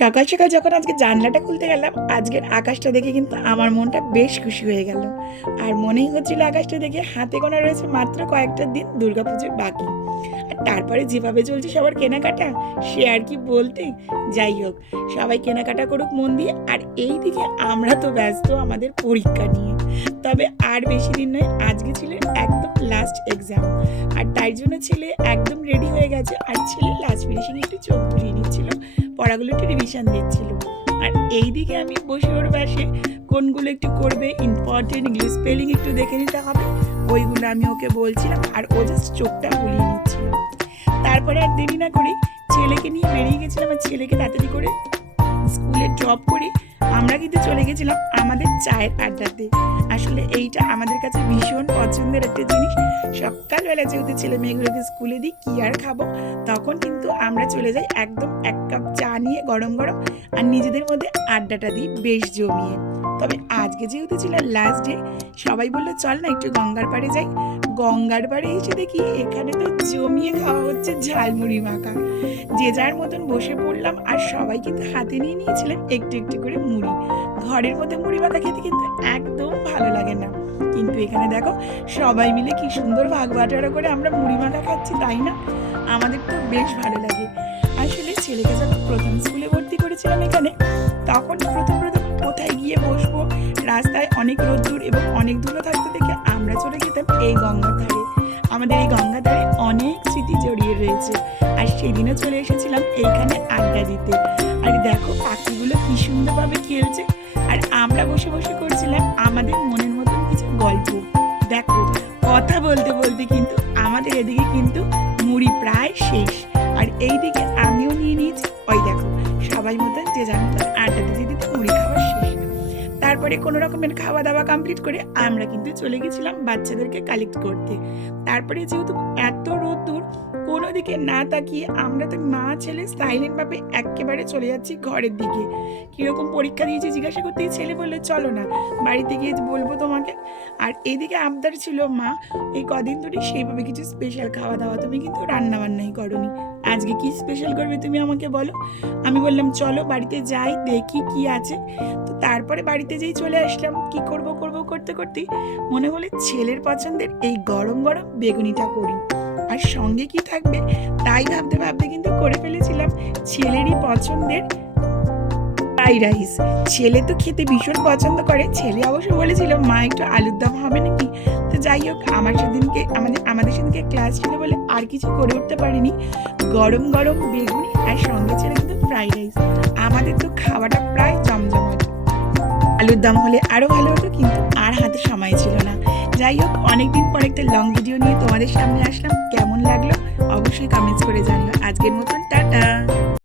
সকাল সকাল যখন আজকে জানলাটা খুলতে গেলাম, আজকের আকাশটা দেখে কিন্তু আমার মনটা বেশ খুশি হয়ে গেল। আর মনেই হচ্ছিল আকাশটা দেখে হাতে গোনা রয়েছে মাত্র কয়েকটা দিন দুর্গাপুজোর বাকি। আর তারপরে যেভাবে চলছে সবার কেনাকাটা, সে আর কি বলতে? যাই হোক, সবাই কেনাকাটা করুক মন দিয়ে, আর এই দিকে আমরা তো ব্যস্ত আমাদের পরীক্ষা নিয়ে। তবে আর বেশি দিন নয়, আজকে ছিল একদম লাস্ট এক্সাম আর তাই জন্য ছেলে একদম রেডি হয়ে গেছে, আর ছেলে লাস্ট ফিনিশিং একটু চোখ ঘুরিয়ে নিচ্ছিল। পড়াগুলো একটু রিভিশন দিচ্ছিল। আর এই দিকে আমি বসে ওর পাশে কোনগুলো একটু করবে ইম্পর্টেন্ট ইংলিশ স্পেলিং একটু দেখে নিতে হবে, ওইগুলো আমি ওকে বলছিলাম আর ও জাস্ট চোখটা বুলিয়ে নিচ্ছিল তারপরে আর দেরি না করে ছেলেকে নিয়ে বেরিয়ে গেছিলাম আর ছেলেকে তাড়াতাড়ি করে স্কুলে ড্রপ করে আমরা কিন্তু চলে গেছিলাম আমাদের চায়ের আড্ডাতে। আসলে এইটা আমাদের কাছে ভীষণ পছন্দের একটা জিনিস। সকালবেলা যেহেতু ছেলে মেয়েগুলোকে স্কুলে দিই, কি আর খাব? তখন কিন্তু আমরা চলে যাই একদম এক কাপ চা নিয়ে গরম গরম আর নিজেদের মধ্যে আড্ডাটা দিই বেশ জমিয়ে। তবে আজকে যেহেতু ছিল লাস্ট ডে সবাই বলল, চল না একটু গঙ্গার পাড়ে যাই। গঙ্গার পাড়ে এসে দেখি এখানে তো জমিয়ে খাওয়া হচ্ছে ঝালমুড়ি মাখা। যে যার মতন বসে পড়লাম আর সবাই কিন্তু হাতে নিয়ে নিয়েছিলেন একটু একটু করে মুড়ি। ঘরের মধ্যে মুড়ি মাখা খেতে কিন্তু একদম ভালো লাগে না। কিন্তু এখানে দেখো সবাই মিলে কি সুন্দর ভাগ বাটোয়ারা করে আমরা মুড়ি মাখা খাচ্ছি, তাই না? আমাদের তো বেশ ভালো লাগে। আসলে ছেলেকে যখন প্রথম স্কুলে ভর্তি করেছিলাম এখানে, তখন প্রথম প্রথম কোথায় গিয়ে বসবো? রাস্তায় অনেক রোদ্দুর এবং অনেক দূরে থাকতে এই গঙ্গার ধারে আমাদের এই গঙ্গার ধারে অনেক স্মৃতি জড়িয়ে রয়েছে। আর সেদিনও চলে এসেছিলাম এইখানে আড্ডা দিতে। আর দেখো, পাখিগুলো কি সুন্দরভাবে খেলছে। আর আমরা বসে বসে করছিলাম আমাদের মনের মতন কিছু গল্প। দেখো, কথা বলতে বলতে কিন্তু আমাদের এদিকে কিন্তু মুড়ি প্রায় শেষ। আর এই দিকে আমিও নিয়ে নিয়েছি। ওই দেখো, সবাই মতন যে যার আড্ডা দিতে দিতে মুড়ি খাওয়া শেষ। তারপরে কোনো রকমের খাওয়া দাওয়া কমপ্লিট করে আমরা কিন্তু চলে গেছিলাম বাচ্চাদেরকে কালেক্ট করতে। তারপরে যেহেতু এত রোদ্দুর, কোনো দিকে না তাকিয়ে আমরা তো মা, ছেলে সাইলেন্ট ভাবে একেবারে চলে যাচ্ছি ঘরের দিকে। কীরকম পরীক্ষা দিয়েছি, জিজ্ঞাসা করতেই ছেলে বললে, চলো না, বাড়িতে গিয়ে বলব তোমাকে। আর এদিকে আবদার ছিল মা, এই কদিন ধরে সেইভাবে কিছু স্পেশাল খাওয়া দাওয়া তুমি কিন্তু রান্না বান্নাই করনি। আজকে কি স্পেশাল করবে তুমি আমাকে বলো? আমি বললাম, চলো বাড়িতে যাই, দেখি কি আছে। তো তারপরে বাড়িতে যেই চলে আসলাম, কি করব করব, করতে করতে মনে হলে ছেলের পছন্দের এই গরম গরম বেগুনিটা করি। আর সঙ্গে কি থাকবে? তাই ভাবতে ভাবতে কিন্তু করে ফেলেছিলাম ছেলেরই পছন্দের ফ্রাইড রাইস। ছেলে তো খেতে ভীষণ পছন্দ করে। ছেলে অবশ্য বলেছিল, মা, একটু আলুর দম হবে নাকি? তো যাই হোক, আমার সেদিনকে, আমাদের আমাদের সেদিনকে ক্লাস ছিল বলে আর কিছু করে উঠতে পারিনি। গরম গরম বেগুনি আর সঙ্গে ছিল কিন্তু ফ্রাইড রাইস। আমাদের তো খাওয়াটা প্রায় জমজমাট আলুর দম হলে আরও ভালো হতো কিন্তু আর হাতে সময় ছিল না। যাই হোক, অনেকদিন পর একটা লং ভিডিও নিয়ে তোমাদের সামনে আসলাম। কেমন লাগল? অবশ্যই কমেন্ট